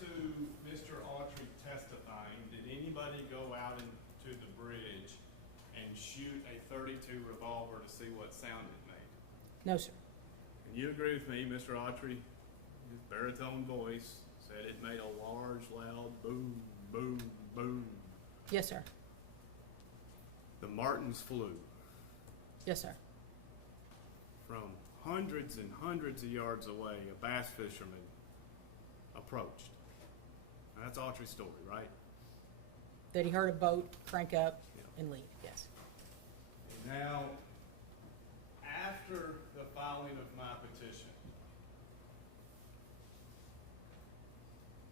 to Mr. Autry testifying, did anybody go out into the bridge and shoot a .32 revolver to see what sound it made? No, sir. And you agree with me, Mr. Autry? His baritone voice said it made a large, loud boom, boom, boom. Yes, sir. The Martins flew Yes, sir. from hundreds and hundreds of yards away. A bass fisherman approached. Now, that's Autry's story, right? That he heard a boat crank up Yeah. and leave, yes. And now, after the filing of my petition,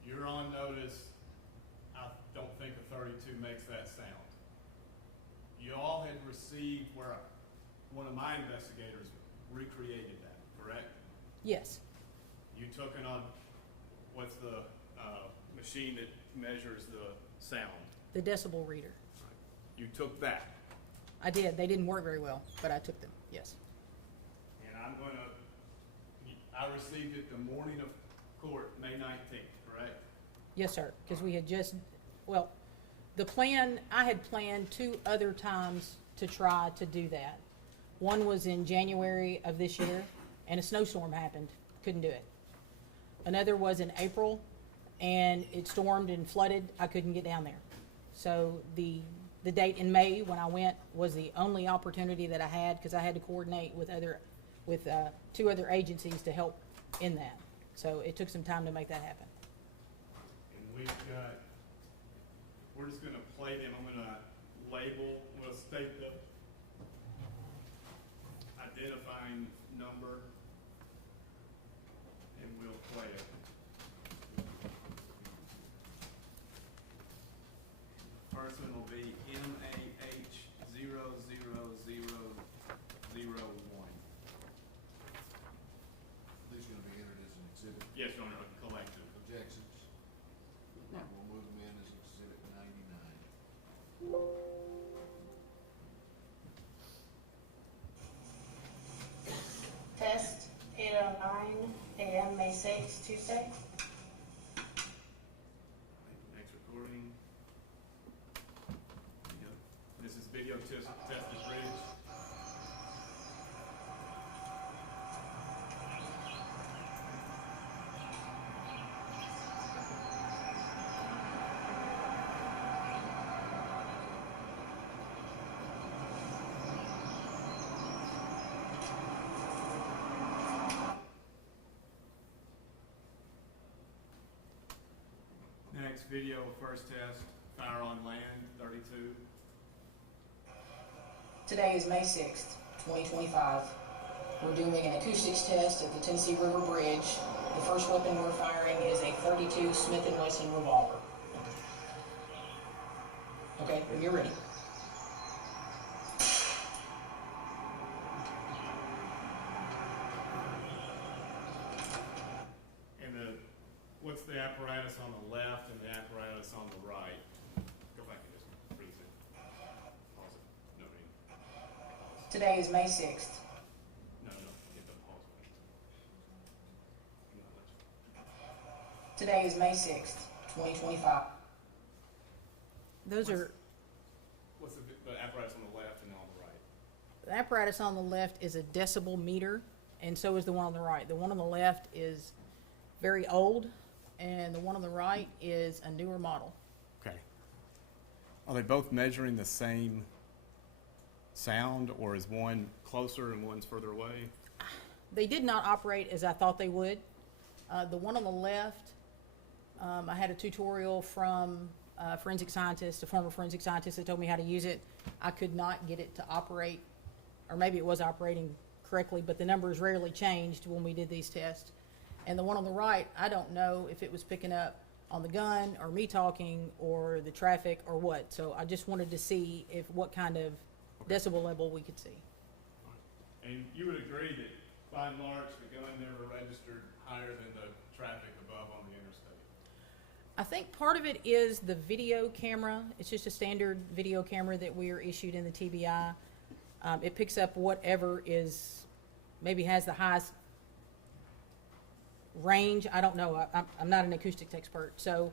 you're on notice. I don't think a .32 makes that sound. You all had received where one of my investigators recreated that, correct? Yes, You took it on, what's the machine that measures the sound? the decibel reader. You took that. I did. They didn't work very well, but I took them, yes. And I received it the morning of court, May 19th, correct? Yes, sir, because we had just, well, I had planned 2 other times to try to do that. One was in January of this year, and a snowstorm happened, couldn't do it. Another was in April, and it stormed and flooded, I couldn't get down there. So the date in May when I went was the only opportunity that I had, because I had to coordinate with 2 other agencies to help in that. So it took some time to make that happen. And we're just gonna play them. I'm gonna state the identifying number, and we'll play it. First one will be MAH 00001. These are gonna be entered as an exhibit. Yes, Your Honor, collective. Objections? No. We'll move them in as exhibit 99. Test 8:09 a.m. May 6th, Tuesday. Next recording. Yep. This is video tested bridge. Next video, first test, fire on land, 32. Today is May 6th, 2025. We're doing an acoustics test at the Tennessee River Bridge. The first weapon we're firing is a .32 Smith & Wesson revolver. Okay, when you're ready. And what's the apparatus on the left and the apparatus on the right? Go back and just freeze it. Pause it. No, pause. Today is May 6th. No, get the pause button. No, Today is May 6th, 2025. Those are, what's the apparatus on the left and on the right? the apparatus on the left is a decibel meter, and so is the one on the right. The one on the left is very old, and the one on the right is a newer model. Okay. Are they both measuring the same sound, or is one closer and one's further away? They did not operate as I thought they would. The one on the left, I had a tutorial from a forensic scientist, a former forensic scientist that told me how to use it. I could not get it to operate, or maybe it was operating correctly, but the numbers rarely changed when we did these tests. And the one on the right, I don't know if it was picking up on the gun or me talking or the traffic or what. So I just wanted to see what kind of decibel level we could see. And you would agree that by and large, the gun never registered higher than the traffic above on the interstate? I think part of it is the video camera. It's just a standard video camera that we are issued in the TBI. It picks up whatever maybe has the highest range, I don't know. I'm not an acoustics expert, so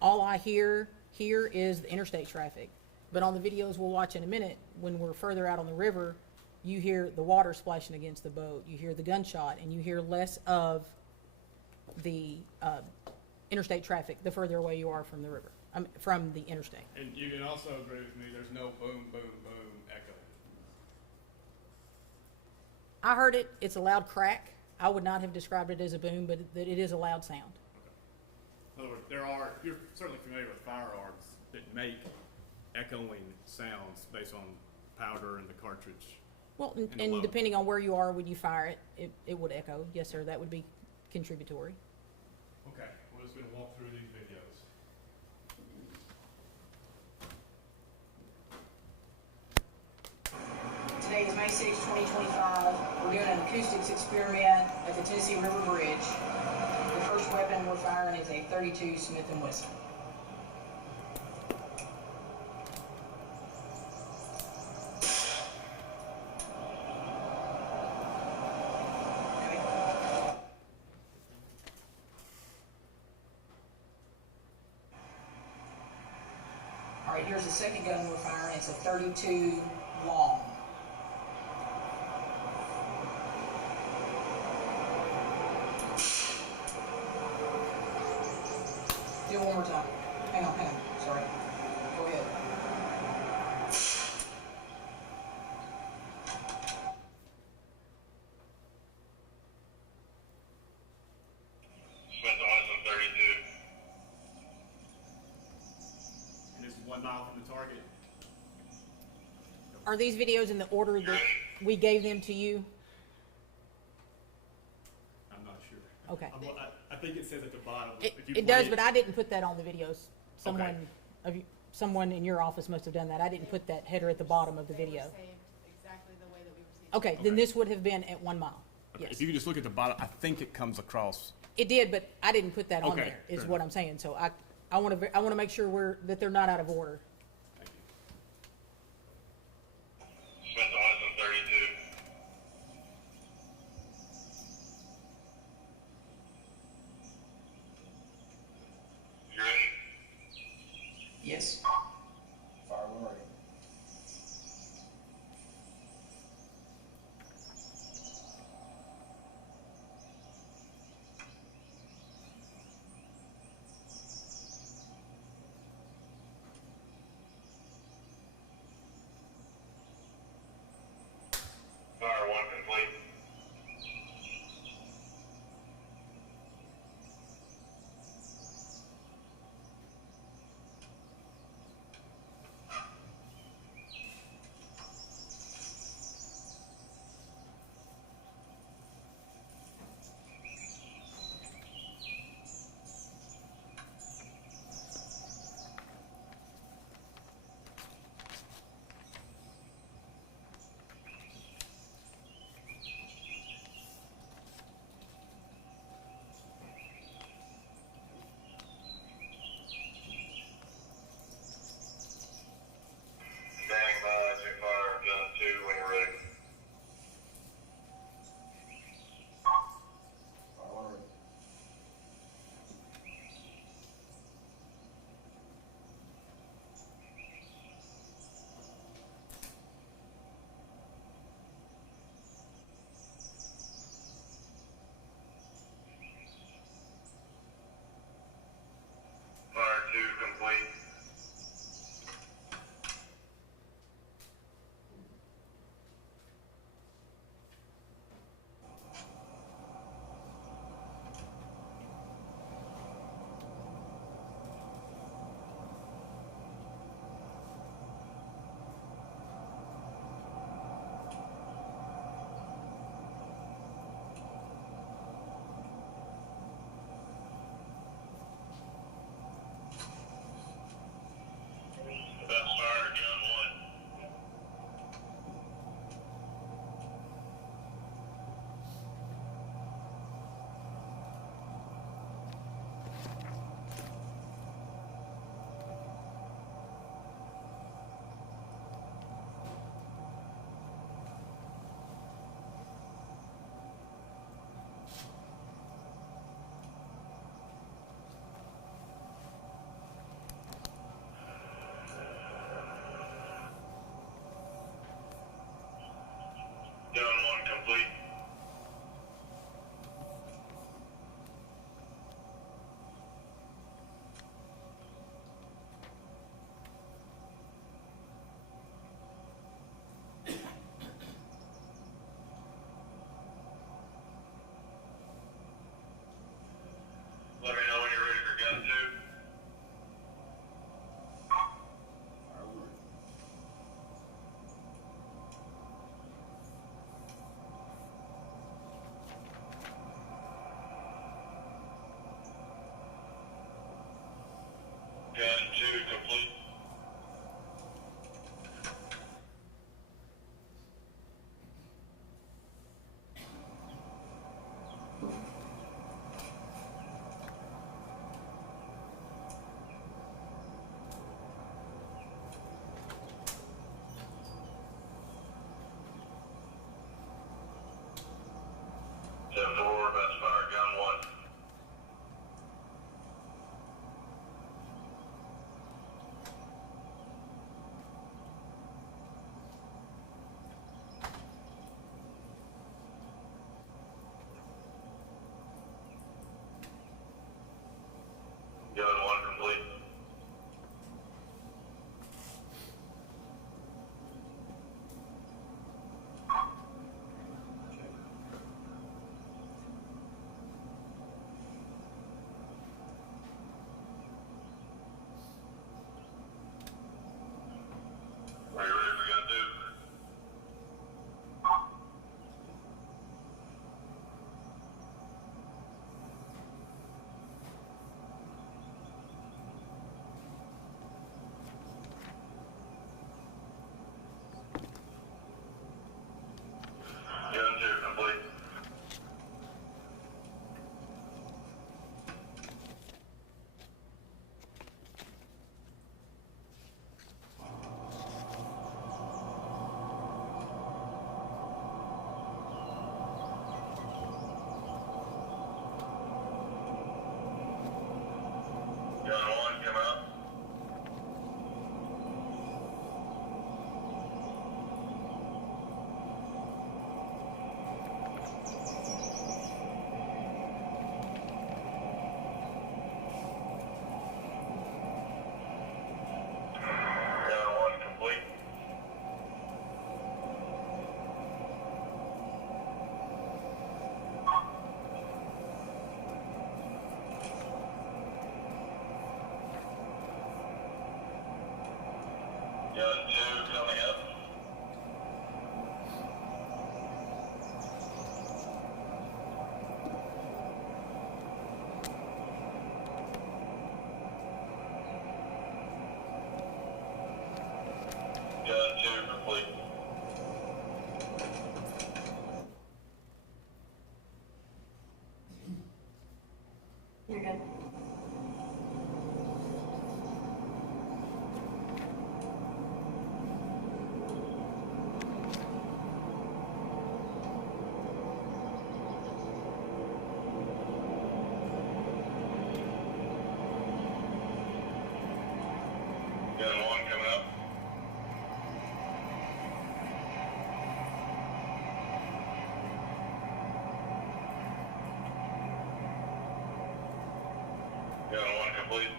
all I hear here is the interstate traffic. But on the videos we'll watch in a minute, when we're further out on the river, you hear the water splashing against the boat, you hear the gunshot, and you hear less of the interstate traffic the further away you are from the river, from the interstate. And you can also agree with me, there's no boom, boom, boom echo. I heard it, it's a loud crack. I would not have described it as a boom, but that it is a loud sound. In other words, you're certainly familiar with firearms that make echoing sounds based on powder and the cartridge. Well, And the and load. depending on where you are when you fire it, it would echo. Yes, sir, that would be contributory. Okay, we're just gonna walk through these videos. Today is May 6, 2025. We're doing an acoustics experiment at the Tennessee River Bridge. The first weapon we're firing is a .32 Smith & Wesson. All right, here's the second gun we're firing. It's a .32 long. Do it one more time. Hang on, sorry. Go ahead. Smith & Wesson 32. And this is 1 mile from the target. Are these videos in the order that we gave them to you? I'm not sure. Okay. I think it says at the bottom. It, if you it does, play but I didn't put that on the videos. Someone in your office must have done that. I didn't put that header at the bottom of the They were video. saved exactly the way that we received. Okay, then Okay. this would have been at 1 mile. Okay, Yes. if you can just look at the bottom, I think it comes across. It did, but I didn't put that on Okay, there, is fair what enough. I'm saying. So I want to make sure that they're not out of order. Thank you. Smith & Wesson 32. You ready? Yes. Fire when ready. Fire 1 complete. complete. Let me know when you're ready for gun two. Fire one. Gun two complete. Seven four, about to fire gun one. Gun one complete. Are you ready for gun two? Gun two complete. Gun one, come out. Gun one complete. Gun two coming up. Gun two complete. You're good. Gun one coming up. Gun one complete.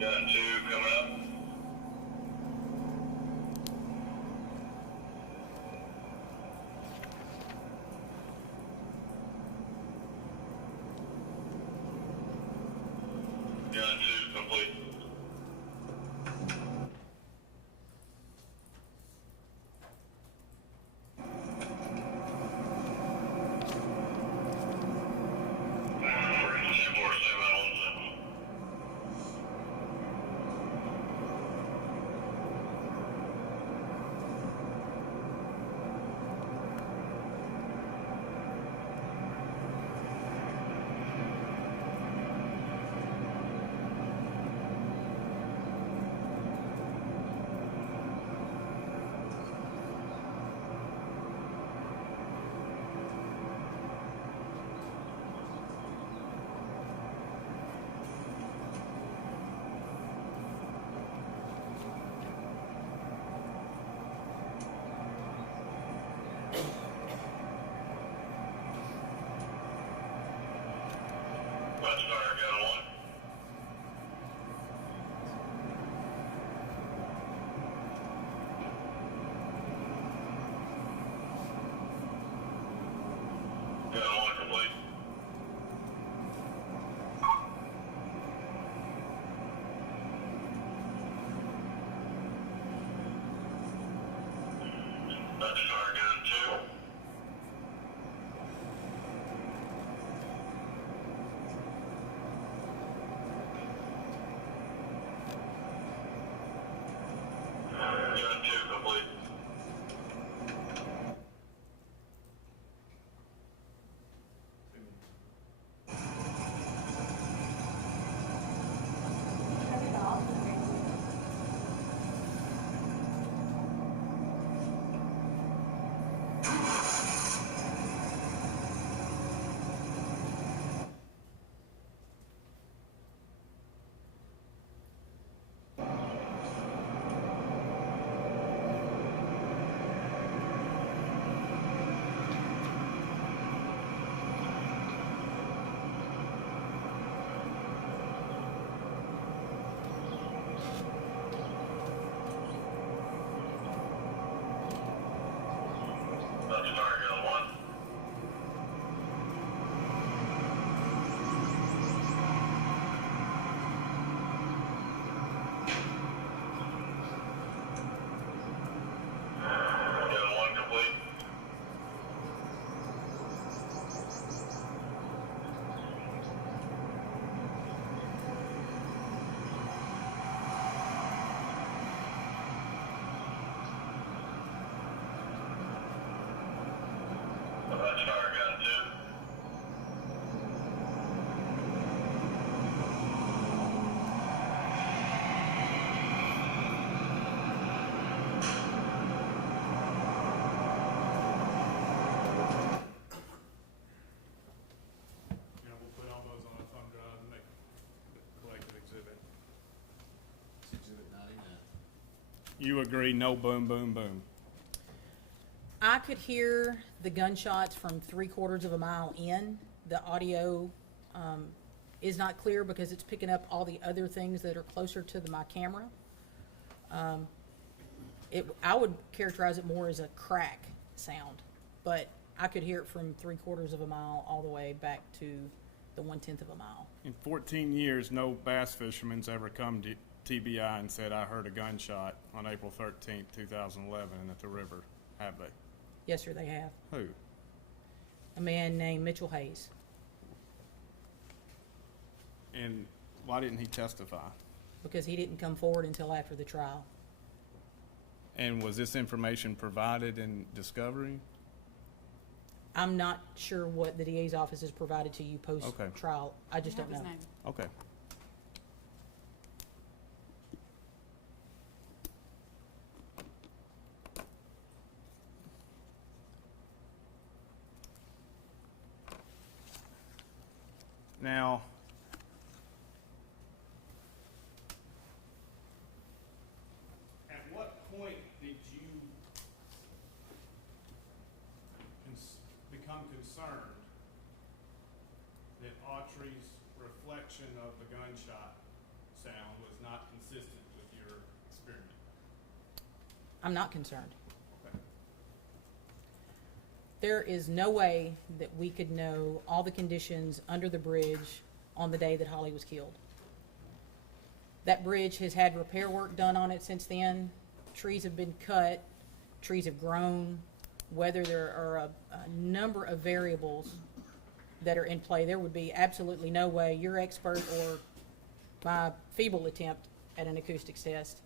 Gun two coming up. Gun two complete. That's our gun two. Gun two complete. Have it all. That's our gun one. Gun one complete. That's our gun two. You know, we'll put all those on a thumb drive and make a collective exhibit. Exhibit 99. You agree, no boom, boom, boom. I could hear the gunshots from 3/4 of a mile in. The audio is not clear because it's picking up all the other things that are closer to my camera. I would characterize it more as a crack sound, but I could hear it from 3/4 of a mile all the way back to the 1/10 of a mile. In 14 years, no bass fisherman's ever come to TBI and said, I heard a gunshot on April 13th, 2011 at the river, have they? Yes, sir, they have. Who? A man named Mitchell Hayes. And why didn't he testify? Because he didn't come forward until after the trial. And was this information provided in discovery? I'm not sure what the DA's office has provided to you Okay. post-trial. I just don't know. Okay. Now, at what point did you become concerned that Autry's reflection of the gunshot sound was not consistent with your experience? I'm not concerned. Okay. There is no way that we could know all the conditions under the bridge on the day that Holly was killed. That bridge has had repair work done on it since then. Trees have been cut, trees have grown, whether there are a number of variables that are in play. There would be absolutely no way your expert or my feeble attempt at an acoustics test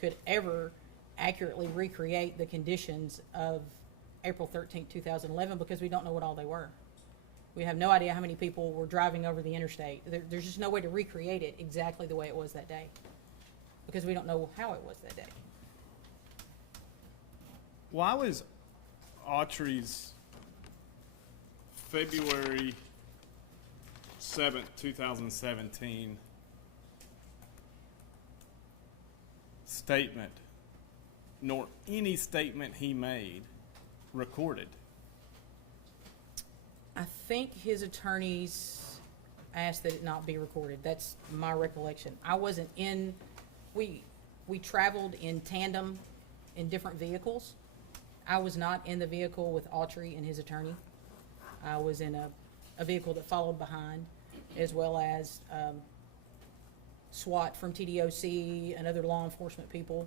could ever accurately recreate the conditions of April 13th, 2011, because we don't know what all they were. We have no idea how many people were driving over the interstate. There's just no way to recreate it exactly the way it was that day, because we don't know how it was that day. Why was Autry's February 7th, 2017 statement, nor any statement he made, recorded? I think his attorneys asked that it not be recorded. That's my recollection. I wasn't in, we traveled in tandem in different vehicles. I was not in the vehicle with Autry and his attorney. I was in a vehicle that followed behind, as well as SWAT from TDOC and other law enforcement people.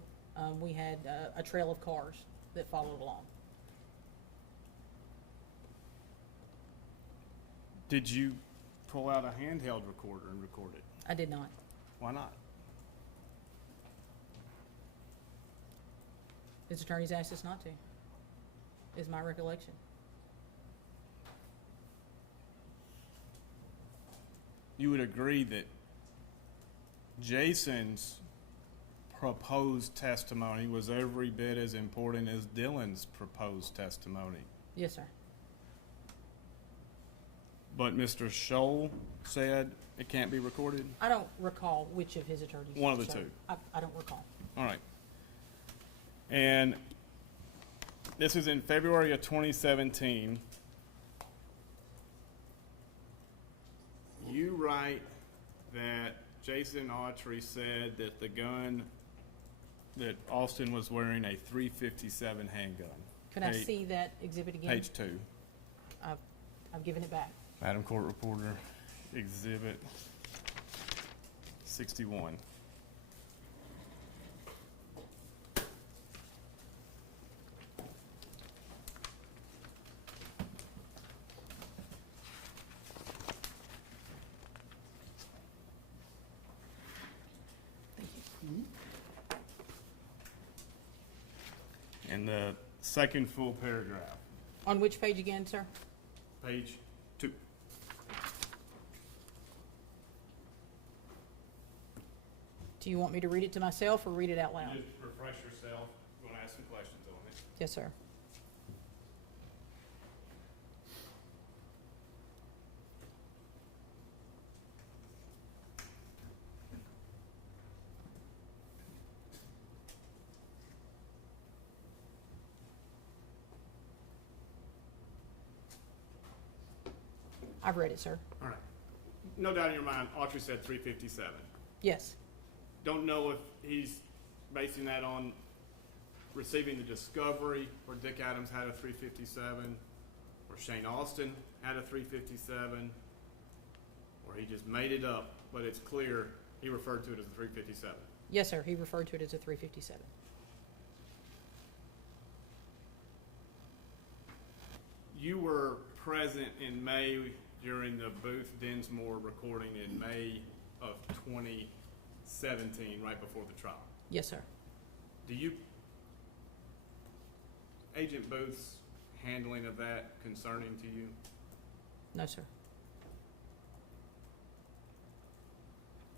We had a trail of cars that followed along. Did you pull out a handheld recorder and record it? I did not. Why not? His attorneys asked us not to, is my recollection. You would agree that Jason's proposed testimony was every bit as important as Dylan's proposed testimony. Yes, sir. But Mr. Scholl said it can't be recorded? I don't recall which of his attorneys. One of the sir. two. I don't recall. All right. And this is in February of 2017. You write that Jason Autry said that the gun that Austin was wearing a .357 handgun. Can I see that exhibit again? Page 2. I've given it back. Madam Court Reporter, Exhibit 61. Thank you. And the second full paragraph, On which page again, sir? page 2. Do you want me to read it to myself or read it out loud? Just refresh yourself. You want to ask some questions on it. Yes, sir. I've read it, sir. All right. No doubt in your mind, Autry said 357. Yes. Don't know if he's basing that on receiving the discovery where Dick Adams had a 357, or Shane Austin had a 357, or he just made it up, but it's clear he referred to it as a 357. Yes, sir. He referred to it as a 357. You were present in May during the Booth Dinsmore recording in May of 2017, right before the trial. Yes, sir. Do you, Agent Booth's handling of that concerning to you? No, sir.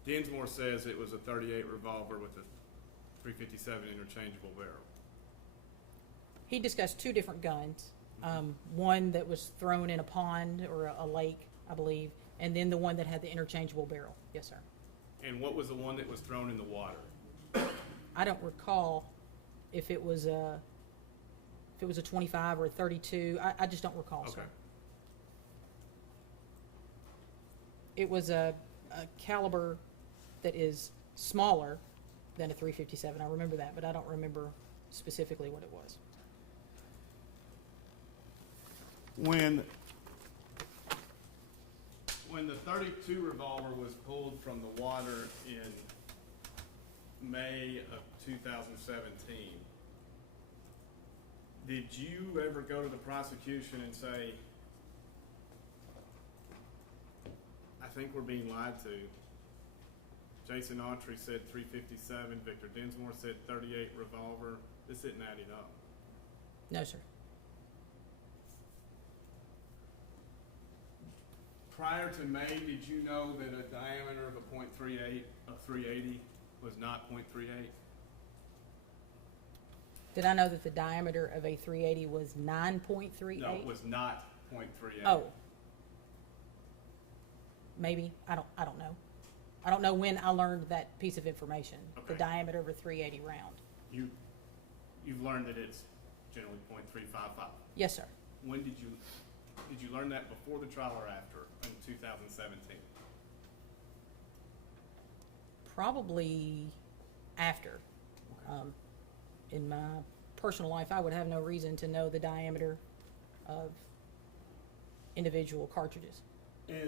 Dinsmore says it was a .38 revolver with a .357 interchangeable barrel. He discussed two different guns. One that was thrown in a pond or a lake, I believe, and then the one that had the interchangeable barrel. Yes, sir. And what was the one that was thrown in the water? I don't recall if it was a 25 or a 32. I just don't recall, sir. Okay. It was a caliber that is smaller than a 357. I remember that, but I don't remember specifically what it was. When the .32 revolver was pulled from the water in May of 2017, did you ever go to the prosecution and say, I think we're being lied to? Jason Autry said .357, Victor Dinsmore said .38 revolver. This isn't adding up. No, sir. Prior to May, did you know that a diameter of a .38 of 380 was not .38? Did I know that the diameter of a 380 was 9.38? No, it was not .38. Oh. Maybe. I don't know. I don't know when I learned that piece of information. The Okay. diameter of a 380 round. You've learned that it's generally .355. Yes, sir. When did you learn that, before the trial or after, in 2017? Probably after. In my personal life, I would have no reason to know the diameter of individual cartridges.